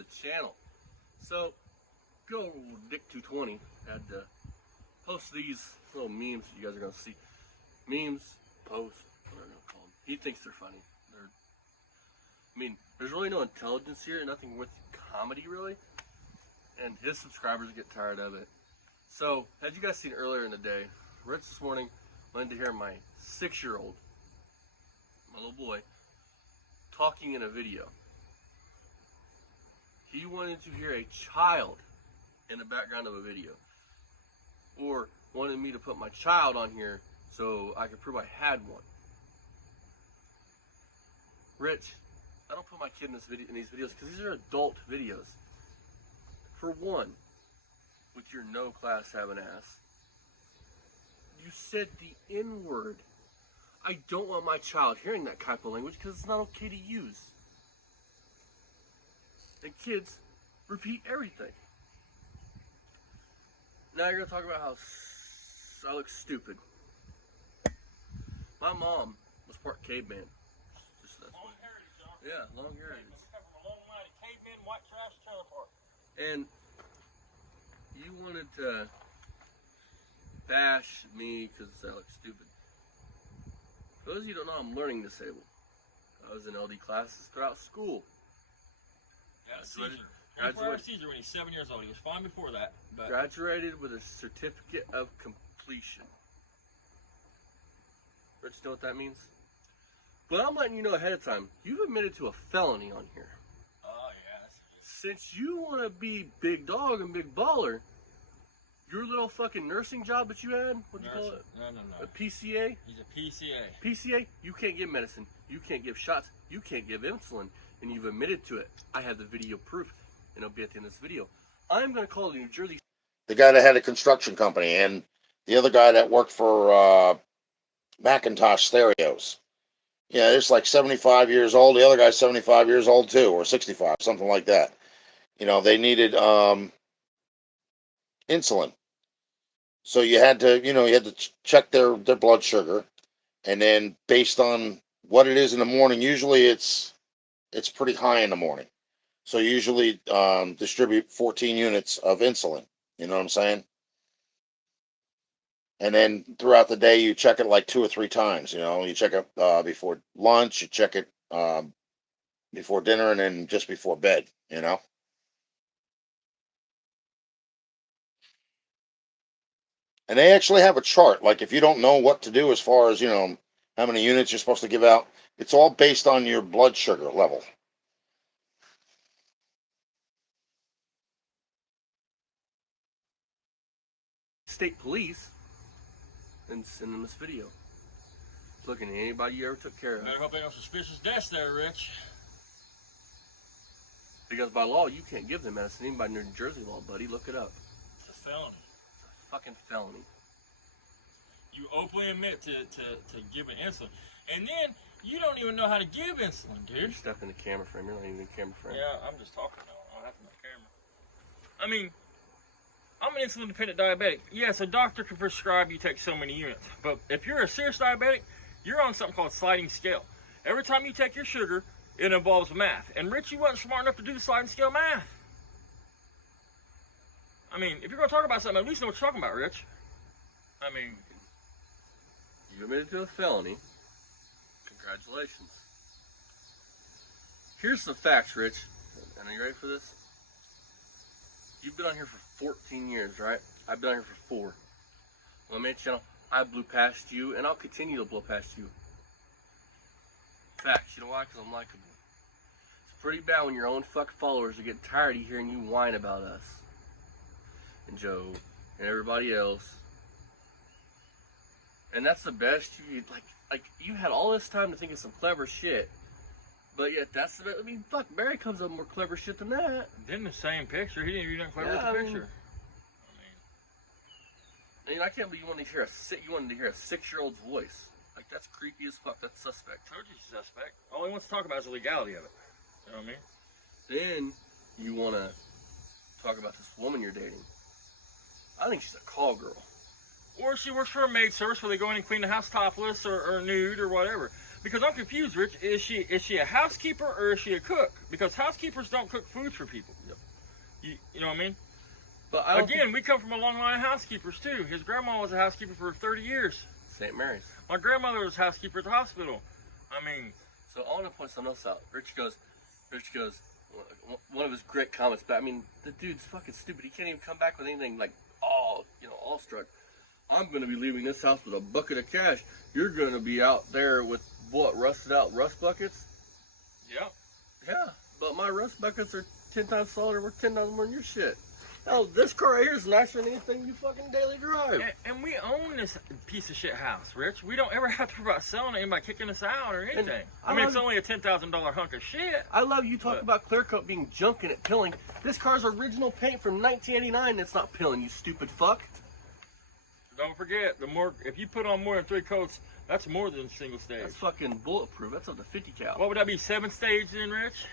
the channel. So, go dick220 had to post these little memes that you guys are going to see. Memes, posts, whatever you call them. He thinks they're funny. There's really no intelligence here, nothing with comedy really. And his subscribers get tired of it. So, as you guys seen earlier in the day, Rich this morning wanted to hear my 6-year-old, my little boy, talking in a video. He wanted to hear a child in the background of a video. Or wanted me to put my child on here so I could prove I had one. Rich, I don't put my kid in these videos because these are adult videos. For one, with your no class having ass, you said the N-word. I don't want my child hearing that type of language because it's not okay to use. And kids repeat everything. Now you're going to talk about how I look stupid. My mom was part caveman. Long heritage, huh? Yeah, long heritage. Come from a long line of cavemen, white trash, trailer park. And you wanted to bash me because I look stupid. For those of you who don't know, I'm learning disabled. I was in LD classes throughout school. Got a seizure. 24-hour seizure when he's 7 years old. He was fine before that. But graduated with a certificate of completion. Rich, you know what that means? But I'm letting you know ahead of time, you've admitted to a felony on here. Oh, yeah. Since you want to be big dog and big baller, your little fucking nursing job that you had, what'd you call it? No. A PCA? He's a PCA. PCA, you can't give medicine, you can't give shots, you can't give insulin, and you've admitted to it. I have the video proof, and it'll be at the end of this video. I'm going to call the New Jersey... The guy that had a construction company, and the other guy that worked for Macintosh Stereos. Yeah, it's like 75 years old. The other guy's 75 years old too, or 65, something like that. You know, they needed insulin. So you had to, check their blood sugar, and then based on what it is in the morning, usually it's pretty high in the morning. So you usually distribute 14 units of insulin. You know what I'm saying? And then throughout the day, you check it like 2 or 3 times. You know, you check it before lunch, you check it before dinner, and then just before bed. You know. And they actually have a chart. Like if you don't know what to do as far as, how many units you're supposed to give out, it's all based on your blood sugar level. State police and send them this video. Looking at anybody you ever took care of. Better hope ain't no suspicious deaths there, Rich. Because by law, you can't give them medicine. Even by New Jersey law, buddy. Look it up. It's a felony. It's a fucking felony. You openly admit to giving insulin. And then, you don't even know how to give insulin, dude. You step in the camera frame. You're not even in the camera frame. Yeah, I'm just talking now. I don't have to make camera. I mean, I'm an insulin-dependent diabetic. Yes, a doctor can prescribe you take so many units. But if you're a serious diabetic, you're on something called sliding scale. Every time you take your sugar, it involves math. And Richie wasn't smart enough to do the sliding scale math. I mean, if you're going to talk about something, at least know what you're talking about, Rich. I mean, you admitted to a felony. Congratulations. Here's the facts, Rich. And are you ready for this? You've been on here for 14 years, right? I've been on here for 4. Well, I made a channel. I blew past you, and I'll continue to blow past you. Facts. You know why? Because I'm likable. It's pretty bad when your own fuck followers are getting tired of hearing you whine about us. And Joe, and everybody else. And that's the best you like you had all this time to think of some clever shit. But yet that's the best. I mean, fuck, Barry comes up with more clever shit than that. didn't the same picture. He didn't even do clever with the picture. I mean, I can't believe you wanted to hear a 6-year-old's voice. Like, that's creepy as fuck. That's suspect. Told you he's suspect. All he wants to talk about is the legality of it. You know what I mean? Then you want to talk about this woman you're dating. I think she's a call girl. Or she works for a maid service where they go in and clean the house topless or nude or whatever. Because I'm confused, Rich. Is she a housekeeper or is she a cook? Because housekeepers don't cook food for people. Yep. You know what I mean? But I don't Again, we come from a long line of housekeepers too. His grandma was a housekeeper for 30 years. St. Mary's. My grandmother was a housekeeper at the hospital. I mean, So I want to point something else out. Rich goes, one of his great comments, but I mean, the dude's fucking stupid. He can't even come back with anything like awestruck. I'm going to be leaving this house with a bucket of cash. You're going to be out there with what, rusted out rust buckets? yep. Yeah, but my rust buckets are 10 times solider, worth 10 times more than your shit. Hell, this car right here is nicer than anything you fucking daily drive. And we own this piece of shit house, Rich. We don't ever have to worry about selling it by kicking us out or anything. I mean, it's only a $10,000 hunk of shit. I love you talk about clear coat being junk and it pilling. This car's original paint from 1989. It's not pilling, you stupid fuck. Don't forget, if you put on more than 3 coats, that's more than single stage. That's fucking bulletproof. That's up to 50 cal. What would that be, 7 stage then, Rich?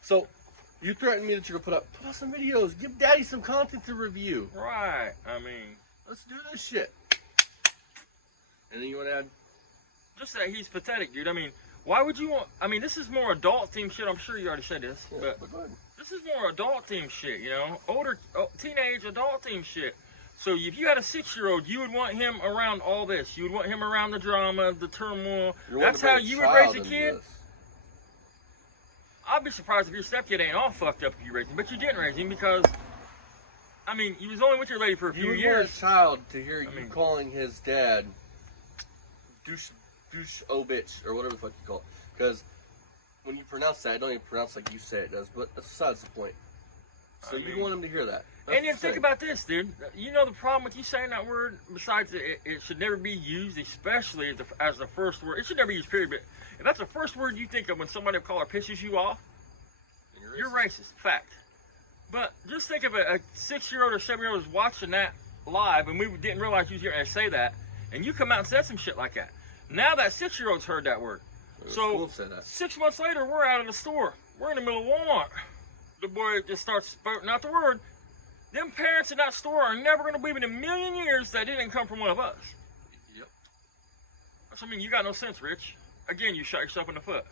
So, you threatened me that you're gonna put out some videos. Give Daddy some content to review. Right. I mean, Let's do this shit. And then you want to add? just that he's pathetic, dude. I mean, why would you want? I mean, this is more adult themed shit. I'm sure you already said this, Yeah, but go ahead. this is more adult themed shit. You know, teenage adult themed shit. So if you had a 6-year-old, you would want him around all this. You would want him around the drama, the turmoil. That's how you would raise a kid. I'd be surprised if your stepkid ain't all fucked up if you raised him, but you didn't raise him because, I mean, he was only with your lady for a few You would years. want a child to hear you calling his dad douche oh bitch or whatever the fuck you call it. Because when you pronounce that, I don't even pronounce like you say it does, but that's besides the point. So you want him to hear that. And then think about this, dude. You know the problem with you saying that word, besides it should never be used, especially as the first word. It should never be used, period. But if that's the first word you think of when somebody of color pisses you off, you're racist. Fact. But just think of a 6-year-old or 7-year-old is watching that live, and we didn't realize you was going to say that, and you come out and said some shit like that. Now that 6-year-old's heard that word. So 6 months later, we're out of the store. We're in the middle of Walmart. The boy just starts spouting out the word. Them parents in that store are never going to believe in a million years that didn't come from one of us. Yep. So, I mean, you got no sense, Rich. Again, you shot yourself in the foot.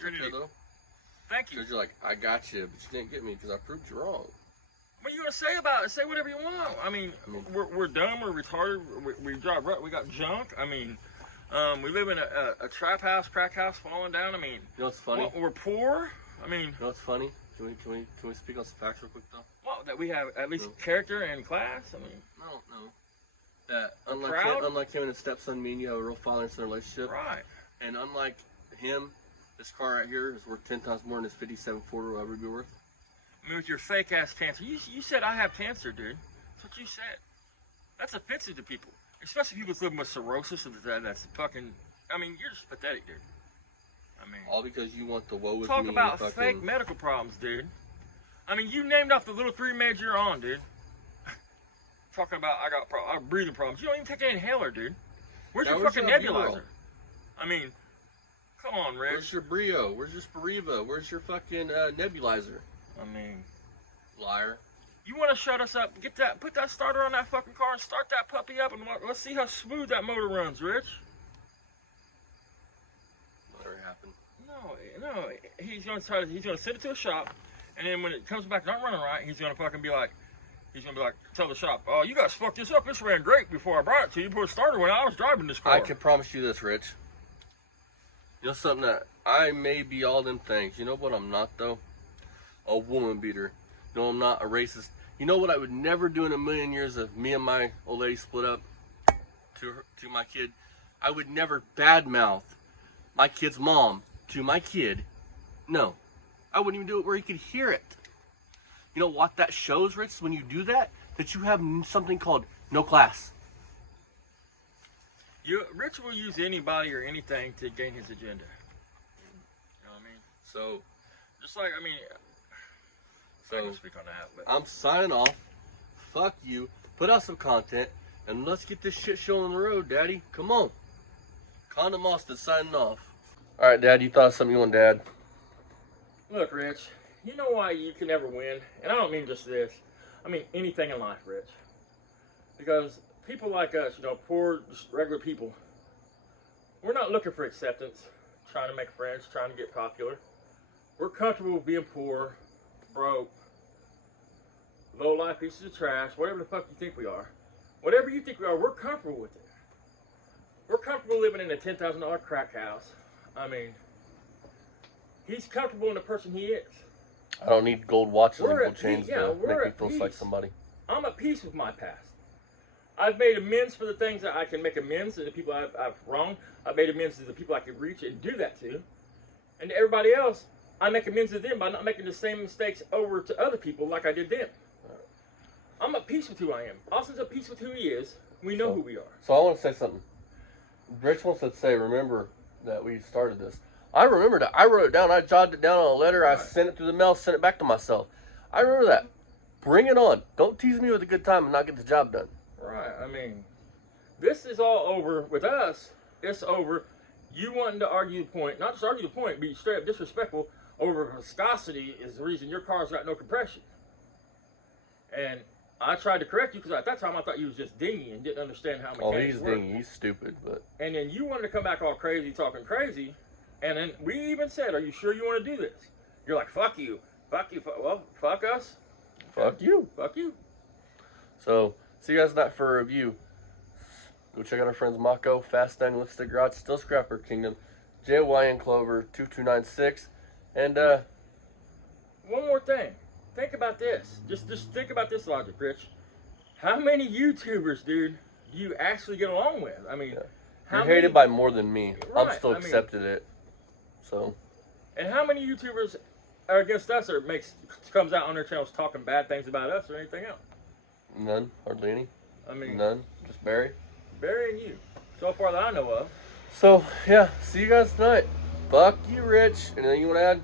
You're an idiot. Thank you. Because you're like, I got you, but you didn't get me because I proved you wrong. What are you going to say about it? Say whatever you want. I mean, we're dumb, we're retarded, we drive right, we got junk. I mean, we live in a trap house, crack house falling down. I mean, you know what's funny? We're poor. I mean, you know what's funny? Can we speak on some facts real quick though? Well, that we have at least character and class. I mean, no. That unlike him and his stepson, me and you have a real father and son relationship. Right. And unlike him, this car right here is worth 10 times more than this 57 Ford or whatever it'd be worth. I mean, with your fake ass cancer, you said I have cancer, dude. That's what you said. That's offensive to people, especially people living with cirrhosis. That's fucking. I mean, you're just pathetic, dude. I mean, all because you want the woe with me. Talk about fake medical problems, dude. I mean, you named off the little 3 meds you're on, dude. Talking about I got breathing problems. You don't even take an inhaler, dude. Where's your fucking nebulizer? I mean, come on, Rich. Where's your Brio? Where's your Spiriva? Where's your fucking nebulizer? I mean, liar. You want to shut us up? Put that starter on that fucking car and start that puppy up, and let's see how smooth that motor runs, Rich. Never happened. No. He's gonna send it to a shop, and then when it comes back not running right, he's gonna be like, tell the shop, oh, you guys fucked this up. This ran great before I brought it to you. Put a starter when I was driving this car. I can promise you this, Rich. You know something that I may be all them things. You know what I'm not though? A woman beater. No, I'm not a racist. You know what I would never do in a million years if me and my old lady split up to my kid? I would never badmouth my kid's mom to my kid. No. I wouldn't even do it where he could hear it. You know what that shows, Rich, when you do that? That you have something called no class. Rich will use anybody or anything to gain his agenda. You know what I mean? So, just like, I mean, I can speak on that. But I'm signing off. Fuck you. Put out some content, and let's get this shit show on the road, Daddy. Come on. Condom Austin signing off. All right, Dad. You thought of something you want, Dad? Look, Rich. You know why you can never win? And I don't mean just this. I mean anything in life, Rich. Because people like us, poor, just regular people, we're not looking for acceptance, trying to make friends, trying to get popular. We're comfortable with being poor, broke, low-life pieces of trash, whatever the fuck you think we are. Whatever you think we are, we're comfortable with it. We're comfortable living in a $10,000 crack house. I mean, he's comfortable in the person he is. I don't need gold watches and We're gold at chains peace. Yeah, to we're make me at feel like peace. somebody. I'm at peace with my past. I've made amends for the things that I can make amends to the people I've wronged. I've made amends to the people I can reach and do that to. And to everybody else, I make amends to them by not making the same mistakes over to other people like I did them. I'm at peace with who I am. Austin's at peace with who he is. We know who we are. So I want to say something. Rich wants to say, remember that we started this. I remember that. I wrote it down. I jotted it down on a letter. Right. I sent it through the mail, sent it back to myself. I remember that. Bring it on. Don't tease me with a good time and not get the job done. Right. I mean, this is all over with us. It's over. You wanting to argue the point, not just argue the point, be straight up disrespectful over viscosity is the reason your car's got no compression. And I tried to correct you because at that time I thought you was just dingy and didn't understand how mechanics Oh, he's work. dingy. He's stupid, but And then you wanted to come back all crazy, talking crazy. And then we even said, are you sure you want to do this? You're like, fuck you. Fuck you. Well, fuck us. fuck you. Fuck you. So, see you guys tonight for a review. Go check out our friends Mako, Fast Standing Lipstick Garage, Still Scrapper Kingdom, JYN Clover 2296, and One more thing. Think about this. Just think about this logic, Rich. How many YouTubers, dude, do you actually get along with? I mean, you're hated by more than me. I'm Right, still I mean- accepted it. So, and how many YouTubers are against us or comes out on their channels talking bad things about us or anything else? none, hardly any. I mean, None, just Barry. Barry and you, so far that I know of. So, yeah, see you guys tonight. Fuck you, Rich. Anything you want to add?